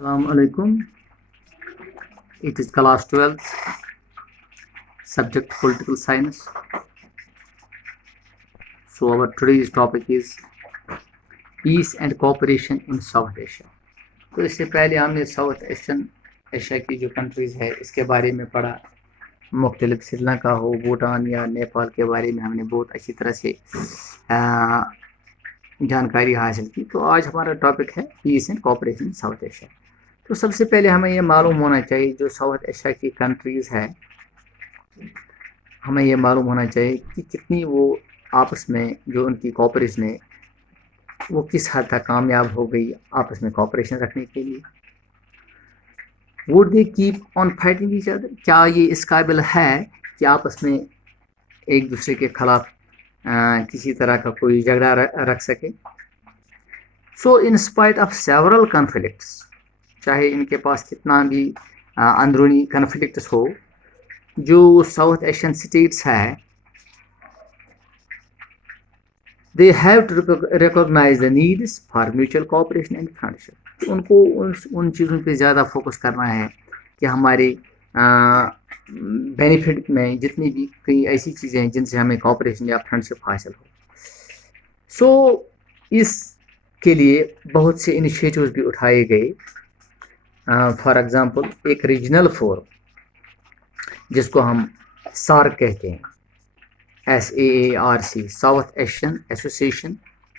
Assalamu alaikum. It is class 12, subject political science. So our today's topic is peace and cooperation in South Asia. تو اس سے پہلے ہم نے south Asia کی جو کنٹریز ہے اس کے بارے میں پڑھا. مختلف سری لنکا ہو، بھوٹان یا نیپال کے بارے میں ہم نے بہت اچھی طرح سے جانکاری حاصل کی. تو آج ہمارا ٹاپک ہے پیس and cooperation in South Asia. تو سب سے پہلے ہمیں یہ معلوم ہونا چاہیے جو ساؤتھ ایشیا کی کنٹریز ہے، ہمیں یہ معلوم ہونا چاہیے کہ کتنی وہ آپس میں جو ان کی کوآپریشن ہے وہ کس حد تک کامیاب ہو گئی آپس میں کوآپریشن رکھنے کے لیے. Would they keep on fighting each other, کیا یہ اس قابل ہے کہ آپس میں ایک دوسرے کے خلاف کسی طرح کا کوئی جھگڑا رکھ سکے. So in spite of several conflicts, چاہے ان کے پاس کتنا بھی اندرونی کنفلکٹس ہو، جو ساؤتھ ایشین اسٹیٹس ہے they have to recognize the needs for mutual cooperation and friendship. ان کو ان چیزوں پہ زیادہ فوکس کرنا ہے کہ ہمارے بینیفٹ میں جتنی بھی کئی ایسی چیزیں ہیں جن سے ہمیں کوآپریشن یا فرینڈشپ حاصل ہو. سو اس کے لیے بہت سے انیشیٹوز بھی اٹھائے گئے. فار ایگزامپل ایک ریجنل فورم جس کو ہم سارک کہتے ہیں، SAARC، South Asian Association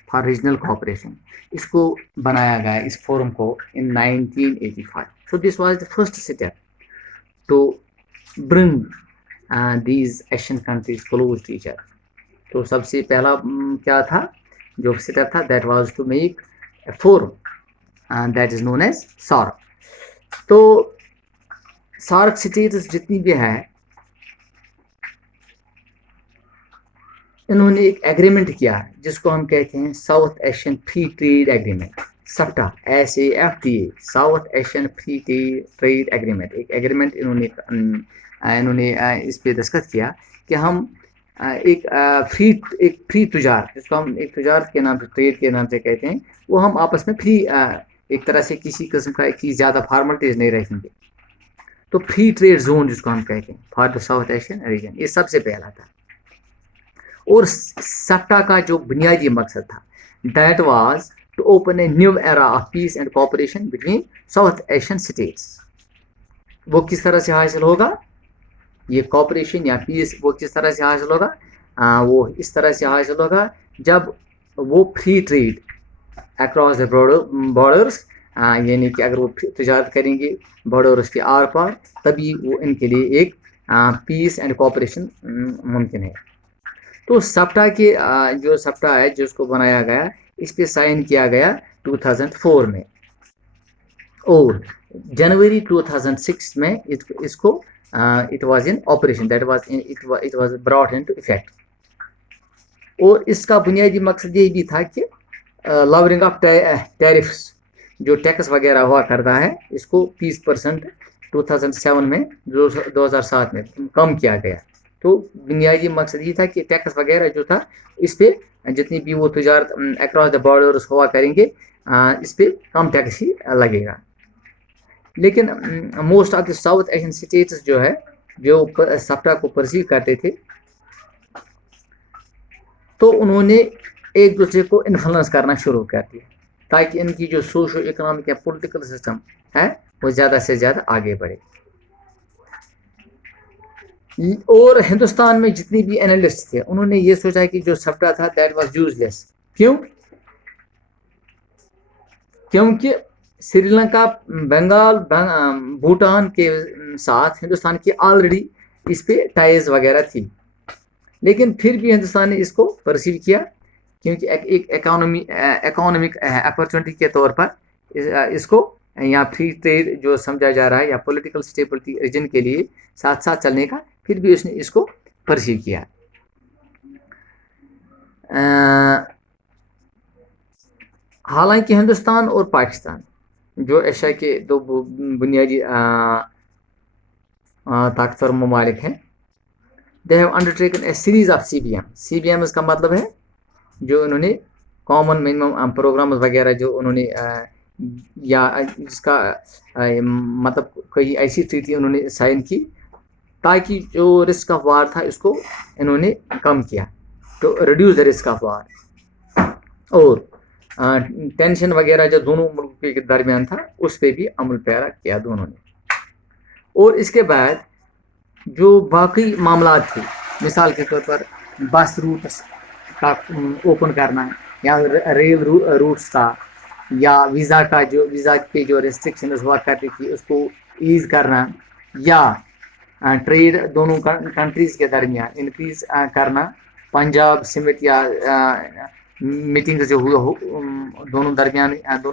for Regional Cooperation, اس کو بنایا گیا اس فورم کو in 1985. So this was the first step to bring these Asian countries close to each other. تو سب سے پہلا کیا تھا جو اسٹیپ تھا، that was to make a forum that is known as SAARC. تو سارک اسٹیٹس جتنی بھی ہے انہوں نے ایک ایگریمنٹ کیا جس کو ہم کہتے ہیں South Asian Free Trade Agreement, SAFTA, SAFTA، South Asian Free Trade Agreement. ایک ایگریمنٹ انہوں نے اس پہ دستخط کیا کہ ہم ایک فری تجارت، جس کو ہم ایک تجارت کے نام سے، ٹریڈ کے نام سے کہتے ہیں، وہ ہم آپس میں فری ایک طرح سے کسی قسم کا کی زیادہ فارملٹیز نہیں رکھیں گے. تو فری ٹریڈ زون جس کو ہم کہتے ہیں for the south Asian region, یہ سب سے پہلا تھا. اور سفٹا کا جو بنیادی مقصد تھا that was to open a new era of peace and cooperation between South Asian states. وہ کس طرح سے حاصل ہوگا یہ کوآپریشن یا پیس؟ وہ کس طرح سے حاصل ہوگا؟ وہ اس طرح سے حاصل ہوگا جب وہ free trade across the borders, یعنی کہ اگر وہ تجارت کریں گے بارڈرس کے آر پار، تبھی وہ ان کے لیے ایک پیس اینڈ کوآپریشن ممکن ہے. تو سفٹا کے جو سفٹا ہے جس کو بنایا گیا، اس پہ سائن کیا گیا 2004 میں، اور جنوری 2006 میں اس کو it was in operation, that was it was brought into effect. اور اس کا بنیادی مقصد یہ بھی تھا کہ لورنگ آف ٹیرفس، جو ٹیکس وغیرہ ہوا کرتا ہے، اس کو 30% 2007 میں 2007 میں کم کیا گیا. تو بنیادی مقصد یہ تھا کہ ٹیکس وغیرہ جو تھا اس پہ جتنی بھی وہ تجارت اکراس دا بارڈرس ہوا کریں گے اس پہ کم ٹیکس ہی لگے گا. لیکن most of the south Asian status جو ہے جو سفٹا کو پرسیو کرتے تھے، تو انہوں نے ایک دوسرے کو انفلوئنس کرنا شروع کر دیا تاکہ ان کی جو سوشو اکنامک یا پولیٹیکل سسٹم ہے وہ زیادہ سے زیادہ آگے بڑھے. اور ہندوستان میں جتنی بھی اینالسٹ تھے انہوں نے یہ سوچا کہ جو سفٹا تھا دیٹ واز یوز لیس. کیونکہ سری لنکا، بنگال، بھوٹان کے ساتھ ہندوستان کی آلریڈی اس پہ ٹائز وغیرہ تھی. لیکن پھر بھی ہندوستان نے اس کو پرسیو کیا کیونکہ ایک اکانومک اپرچونٹی کے طور پر اس کو یا فری ٹریڈ جو سمجھا جا رہا ہے یا پولیٹیکل اسٹیبلٹی ریجن کے لیے ساتھ ساتھ چلنے کا، پھر بھی اس نے اس کو پرسیو کیا. حالانکہ ہندوستان اور پاکستان جو ایشیا کے دو بنیادی طاقتور ممالک ہیں، they have undertaken a series of CBMs کا مطلب ہے جو انہوں نے کامن منیمم پروگرامز وغیرہ جو انہوں نے یا جس کا مطلب کوئی ایسی ٹریٹی انہوں نے سائن کی تاکہ جو رسک آف وار تھا اس کو انہوں نے کم کیا، تو reduce the risk of war. اور ٹینشن وغیرہ جو دونوں ملکوں کے درمیان تھا اس پہ بھی عمل پیرا کیا دونوں نے. اور اس کے بعد جو باقی معاملات تھے، مثال کے طور پر بس روٹس کا اوپن کرنا یا ریل روٹس کا، یا ویزا کا جو ویزا کے جو ریسٹرکشنز ہوا کرتی تھی اس کو ایز کرنا، یا ٹریڈ دونوں کنٹریز کے درمیان انکریز کرنا، پنجاب سمٹ یا میٹنگ جو ہوئی دونوں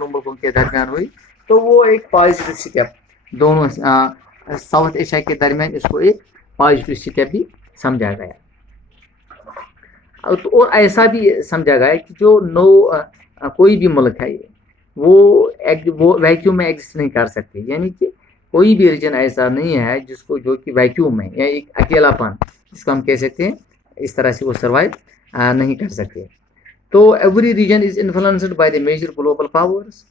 ملکوں کے درمیان ہوئی، تو وہ ایک پازیٹیو اسٹیپ دونوں ساؤتھ ایشیا کے درمیان اس کو ایک پازیٹیو اسٹیپ بھی سمجھا گیا. اور ایسا بھی سمجھا گیا کہ جو کوئی بھی ملک ہے وہ ویکیوم میں ایگزسٹ نہیں کر سکتے، یعنی کہ کوئی بھی ریجن ایسا نہیں ہے جس کو جو کہ ویکیوم میں یا ایک اکیلا پن جس کو ہم کہہ سکتے ہیں اس طرح سے وہ سروائیو نہیں کر سکتے. تو every region is influenced by the major global powers.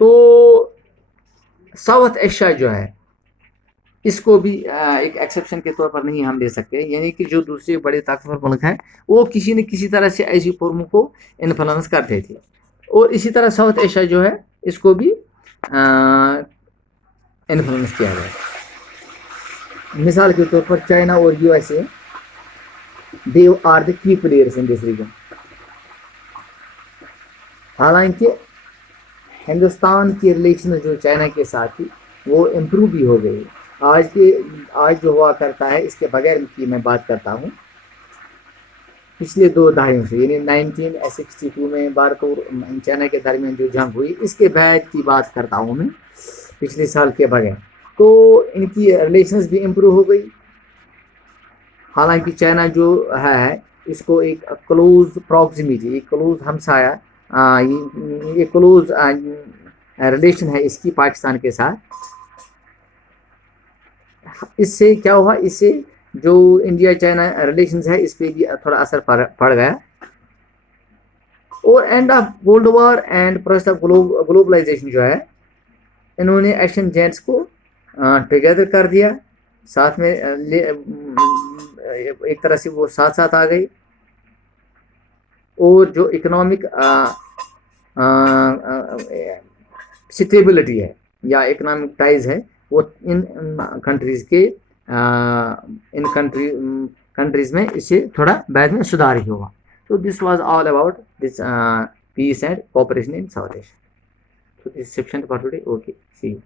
تو ساؤتھ ایشیا جو ہے اس کو بھی ایک ایکسیپشن کے طور پر نہیں ہم لے سکتے، یعنی کہ جو دوسرے بڑے طاقتور ملک ہیں وہ کسی نہ کسی طرح سے ایسی فورموں کو انفلوئنس کرتے تھے، اور اسی طرح ساؤتھ ایشیا جو ہے اس کو بھی انفلوئنس کیا گیا. مثال کے طور پر چائنا اور U S A they are the key players in this region. حالانکہ ہندوستان کی ریلیشن جو چائنا کے ساتھ تھی وہ امپروو بھی ہو گئی. آج جو ہوا کرتا ہے اس کے بغیر کی میں بات کرتا ہوں پچھلے 2 دہائیوں سے، یعنی 1962 میں بھارت اور چائنا کے درمیان جو جنگ ہوئی اس کے بعد کی بات کرتا ہوں میں، پچھلے سال کے بغیر. تو ان کی ریلیشنز بھی امپروو ہو گئی. حالانکہ چائنا جو ہے اس کو ایک کلوز پراکسیمیٹی، ایک کلوز ہمسایہ، یہ کلوز ریلیشن ہے اس کی پاکستان کے ساتھ. اس سے کیا ہوا، اس سے جو انڈیا چائنا ریلیشنز ہے اس پہ بھی تھوڑا اثر پڑ گیا. اور end of cold war and process of globalization جو ہے انہوں نے ایشین جینٹس کو ٹوگیدر کر دیا، ساتھ میں ایک طرح سے وہ ساتھ آ گئی. اور جو اکنامک اسٹیبلٹی ہے یا اکنامک ٹائز ہے وہ ان کنٹریز کے کنٹریز میں اس سے تھوڑا بعد میں سدھار ہی ہوگا. So this was all about this peace and cooperation in South Asia. So this is section for today. Okay, see you.